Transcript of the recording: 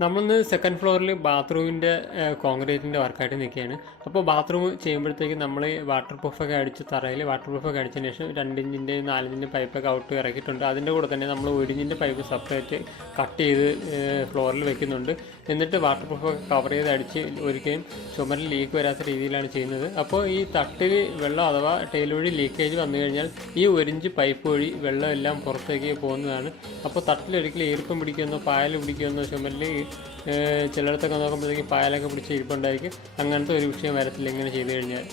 നമ്മളിന്ന് സെക്കൻഡ് ഫ്ലോറിൽ ബാത്റൂമിൻ്റെ കോൺക്രീറ്റിൻ്റെ വർക്കായിട്ട് നിൽക്കുകയാണ്. അപ്പോൾ ബാത്റൂം ചെയ്യുമ്പോഴത്തേക്ക് നമ്മൾ വാട്ടർ പ്രൂഫൊക്കെ അടിച്ച് തറയിൽ വാട്ടർ പ്രൂഫൊക്കെ അടിച്ചതിന് ശേഷം 2 ഇഞ്ചിൻ്റെ 4 ഇഞ്ചിൻ്റെ പൈപ്പൊക്കെ ഔട്ട് ഇറക്കിയിട്ടുണ്ട്. അതിൻ്റെ കൂടെ തന്നെ നമ്മൾ 1 ഇഞ്ചിൻ്റെ പൈപ്പ് സെപ്പറേറ്റ് കട്ട് ചെയ്ത് ഫ്ലോറിൽ വെക്കുന്നുണ്ട്. എന്നിട്ട് വാട്ടർ പ്രൂഫൊക്കെ കവർ ചെയ്ത് അടിച്ച് ഒരിക്കലും ചുമരിൽ ലീക്ക് വരാത്ത രീതിയിലാണ് ചെയ്യുന്നത്. അപ്പോൾ ഈ തട്ടിൽ വെള്ളം അഥവാ ടൈൽ വഴി ലീക്കേജ് വന്നു കഴിഞ്ഞാൽ ഈ 1 ഇഞ്ച് പൈപ്പ് വഴി വെള്ളം എല്ലാം പുറത്തേക്ക് പോകുന്നതാണ്. അപ്പോൾ തട്ടിലൊരിക്കലും ഈർപ്പം പിടിക്കുമെന്നോ പായൽ പിടിക്കുമെന്നോ ചുമരിൽ ചിലയിടത്തൊക്കെ നോക്കുമ്പോഴത്തേക്ക് പായലൊക്കെ പിടിച്ച് ഇരിപ്പുണ്ടായിരിക്കും. അങ്ങനത്തെ ഒരു വിഷയം വരത്തില്ല ഇങ്ങനെ ചെയ്തു കഴിഞ്ഞാൽ.